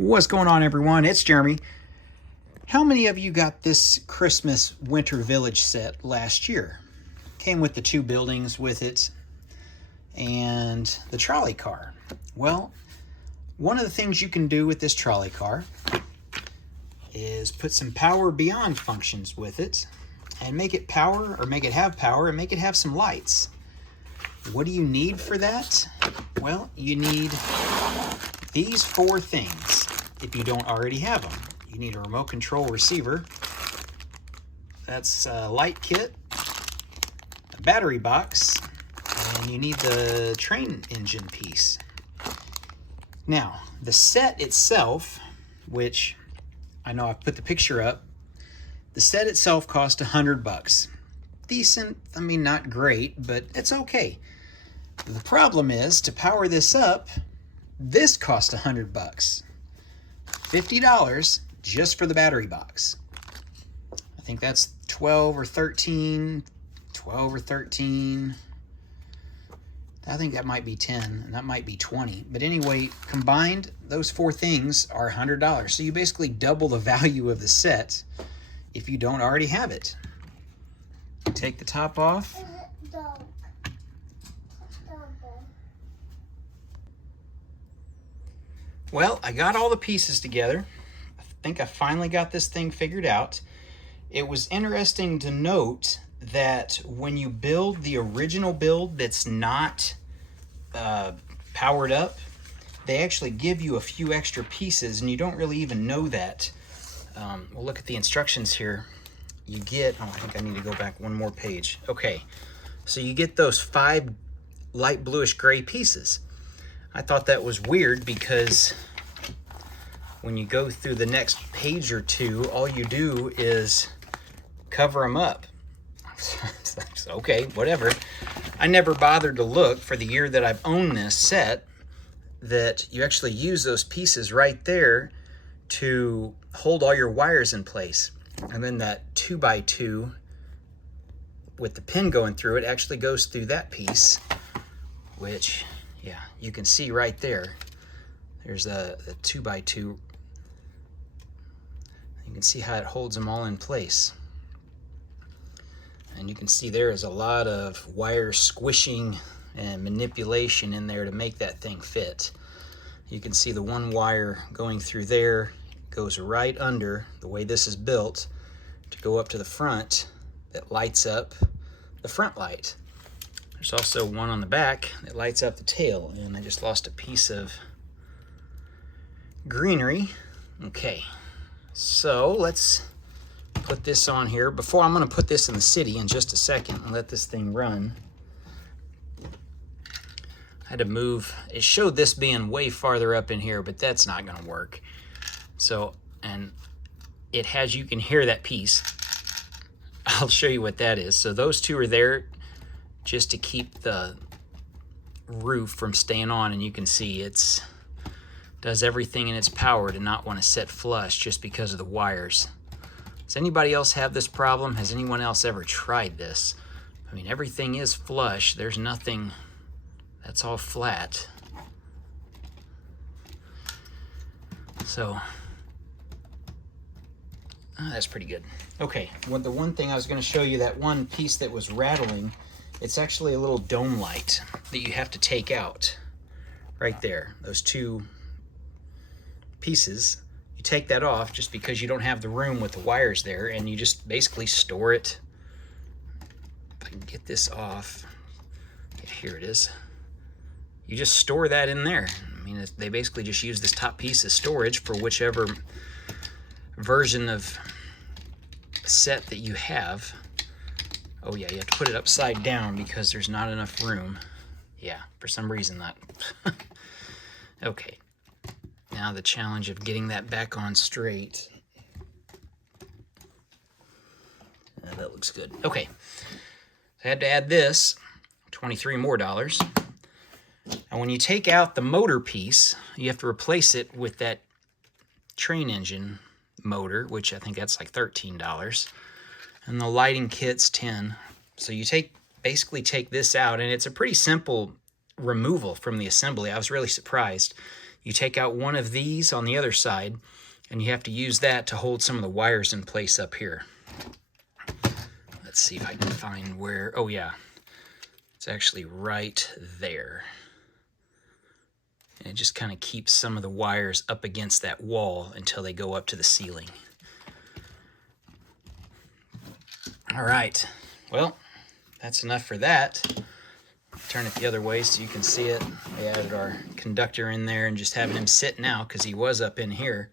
What's going on, everyone? It's Jeremy. How many of you got this Christmas Winter Village set last year? Came with the two buildings with it and the trolley car. Well, one of the things you can do with this trolley car is put some power beyond functions with it and make it power, or make it have power, and make it have some lights. What do you need for that? Well, you need these four things if you don't already have them. You need a remote control receiver. That's a light kit, a battery box, and you need the train engine piece. Now, the set itself, which I know I've put the picture up, the set itself cost $100. Decent, I mean, not great, but it's okay. The problem is, to power this up, this cost $100. $50 just for the battery box. I think that's 12 or 13. I think that might be 10, and that might be 20. But anyway, combined, those four things are $100. So you basically double the value of the set if you don't already have it. Take the top off. Well, I got all the pieces together. I think I finally got this thing figured out. It was interesting to note that when you build the original build that's not powered up, they actually give you a few extra pieces, and you don't really even know that. We'll look at the instructions here. You get, oh, I think I need to go back one more page. Okay, so you get those 5 light bluish gray pieces. I thought that was weird because when you go through the next page or two, all you do is cover them up. Okay, whatever. I never bothered to look for the year that I've owned this set that you actually use those pieces right there to hold all your wires in place. And then that 2x2 with the pin going through it actually goes through that piece, which, yeah, you can see right there. There's a 2x2. You can see how it holds them all in place. And you can see there is a lot of wire squishing and manipulation in there to make that thing fit. You can see the one wire going through there goes right under, the way this is built, to go up to the front that lights up the front light. There's also one on the back that lights up the tail, and I just lost a piece of greenery. Okay, so let's put this on here. Before, I'm going to put this in the city in just a second and let this thing run. I had to move. It showed this being way farther up in here, but that's not going to work. So, and it has, you can hear that piece. I'll show you what that is. So those two are there just to keep the roof from staying on, and you can see it's does everything in its power to not want to set flush just because of the wires. Does anybody else have this problem? Has anyone else ever tried this? I mean, everything is flush. There's nothing that's all flat. So that's pretty good. Okay, well, the one thing I was going to show you, that one piece that was rattling, it's actually a little dome light that you have to take out right there. Those two pieces, you take that off just because you don't have the room with the wires there, and you just basically store it. If I can get this off, here it is. You just store that in there. I mean, they basically just use this top piece as storage for whichever version of set that you have. Oh yeah, you have to put it upside down because there's not enough room. Yeah, for some reason that. Okay, now the challenge of getting that back on straight. That looks good. Okay, I had to add this, $23 more. And when you take out the motor piece, you have to replace it with that train engine motor, which I think that's like $13. And the lighting kit's $10. So you basically take this out, and it's a pretty simple removal from the assembly. I was really surprised. You take out one of these on the other side, and you have to use that to hold some of the wires in place up here. Let's see if I can find where, oh yeah, it's actually right there. And it just kind of keeps some of the wires up against that wall until they go up to the ceiling. All right, well, that's enough for that. Turn it the other way so you can see it. We added our conductor in there and just having him sit now because he was up in here.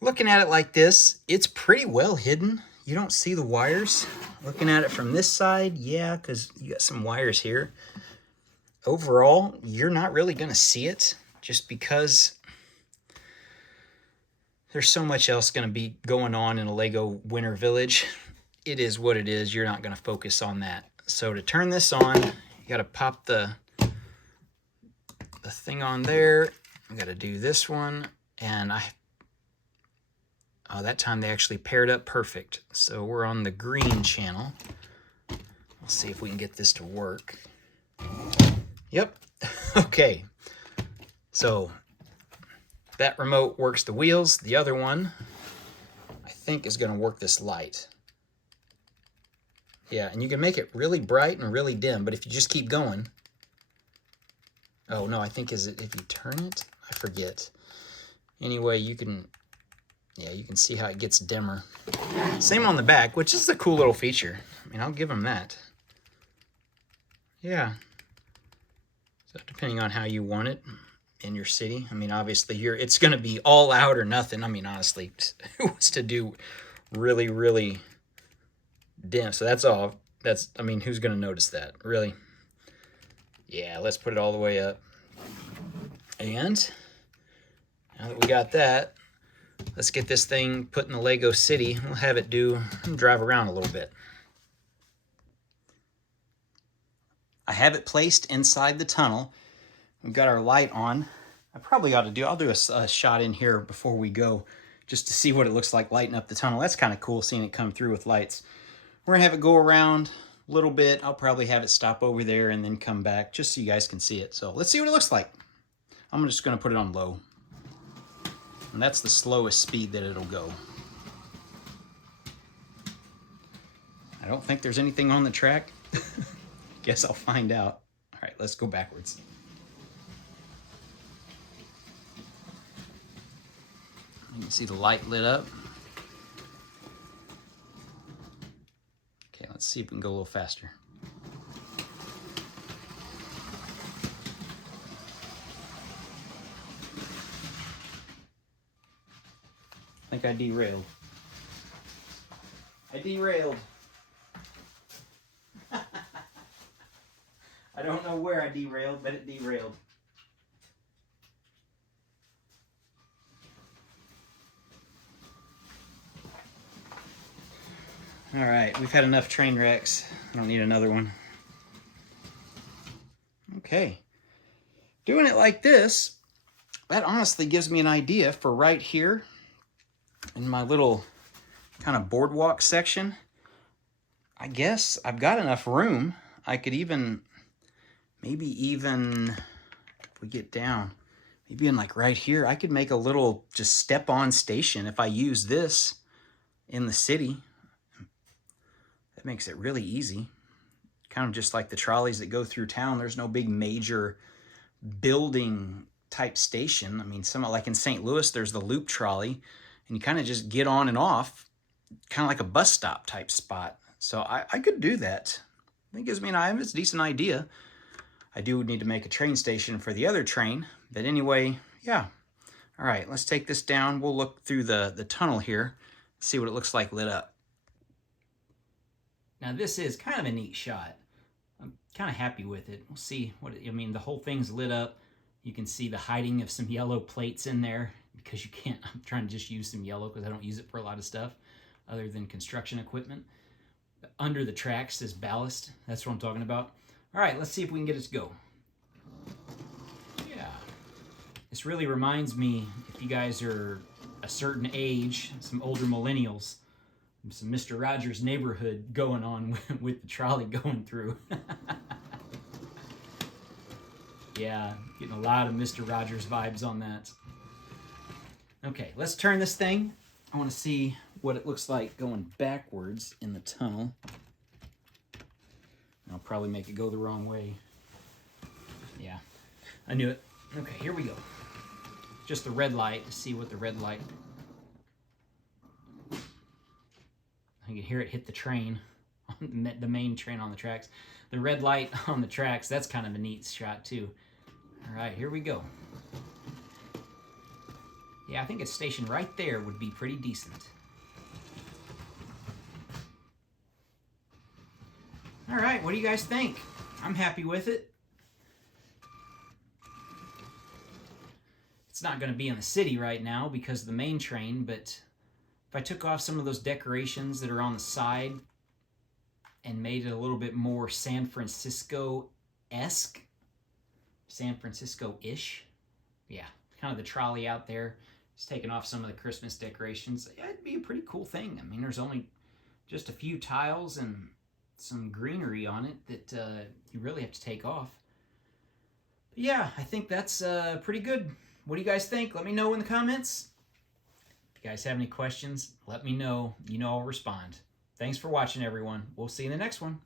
Looking at it like this, it's pretty well hidden. You don't see the wires. Looking at it from this side, yeah, because you got some wires here. Overall, you're not really going to see it just because there's so much else going to be going on in a Lego Winter Village. It is what it is. You're not going to focus on that. So to turn this on, you got to pop the thing on there. I got to do this one, and that time they actually paired up perfect. So we're on the green channel. We'll see if we can get this to work. Yep. Okay. So that remote works the wheels. The other one, I think, is going to work this light. Yeah, and you can make it really bright and really dim, but if you just keep going... Oh, no, I think is it if you turn it? I forget. Anyway, you can... Yeah, you can see how it gets dimmer. Same on the back, which is a cool little feature. I mean, I'll give them that. Yeah. So depending on how you want it in your city. I mean, obviously, it's going to be all out or nothing. I mean, honestly, who wants to do really, really... dim? So that's all. I mean, who's going to notice that? Really? Yeah, let's put it all the way up. And now that we got that, let's get this thing put in the Lego City. We'll have it drive around a little bit. I have it placed inside the tunnel. We've got our light on. I'll do a shot in here before we go, just to see what it looks like lighting up the tunnel. That's kind of cool, seeing it come through with lights. We're gonna have it go around a little bit. I'll probably have it stop over there and then come back just so you guys can see it. So let's see what it looks like. I'm just gonna put it on low. And that's the slowest speed that it'll go. I don't think there's anything on the track. Guess I'll find out. All right, let's go backwards. You can see the light lit up. Okay, let's see if we can go a little faster. I think I derailed. I don't know where I derailed, but it derailed. All right, we've had enough train wrecks. I don't need another one. Okay. Doing it like this, that honestly gives me an idea for right here in my little kind of boardwalk section. I guess I've got enough room. I could maybe even, if we get down, maybe in like right here, I could make a little just step-on station if I use this in the city. That makes it really easy. Kind of just like the trolleys that go through town. There's no big major building type station. I mean, like in St. Louis, there's the loop trolley, and you kind of just get on and off, kind of like a bus stop type spot. So I could do that. I think it's a decent idea. I do need to make a train station for the other train, but anyway, yeah. All right, let's take this down. We'll look through the tunnel here, see what it looks like lit up. Now this is kind of a neat shot. I'm kind of happy with it. We'll see the whole thing's lit up. You can see the hiding of some yellow plates in there because you can't. I'm trying to just use some yellow because I don't use it for a lot of stuff other than construction equipment. Under the tracks is ballast. That's what I'm talking about. All right, let's see if we can get it to go. Yeah. This really reminds me, if you guys are a certain age, some older millennials, some Mr. Rogers Neighborhood going on with the trolley going through. Yeah, getting a lot of Mr. Rogers vibes on that. Okay, let's turn this thing. I want to see what it looks like going backwards in the tunnel. I'll probably make it go the wrong way. Yeah, I knew it. Okay, here we go. Just the red light to see what the red light... You can hear it hit the train, the main train on the tracks. The red light on the tracks, that's kind of a neat shot too. All right, here we go. Yeah, I think it's stationed right there would be pretty decent. All right, what do you guys think? I'm happy with it. It's not going to be in the city right now because of the main train, but if I took off some of those decorations that are on the side and made it a little bit more San Francisco-esque, San Francisco-ish, yeah, kind of the trolley out there, just taking off some of the Christmas decorations, yeah, it'd be a pretty cool thing. I mean, there's only just a few tiles and some greenery on it that you really have to take off. But yeah, I think that's pretty good. What do you guys think? Let me know in the comments. If you guys have any questions, let me know. You know I'll respond. Thanks for watching, everyone. We'll see you in the next one.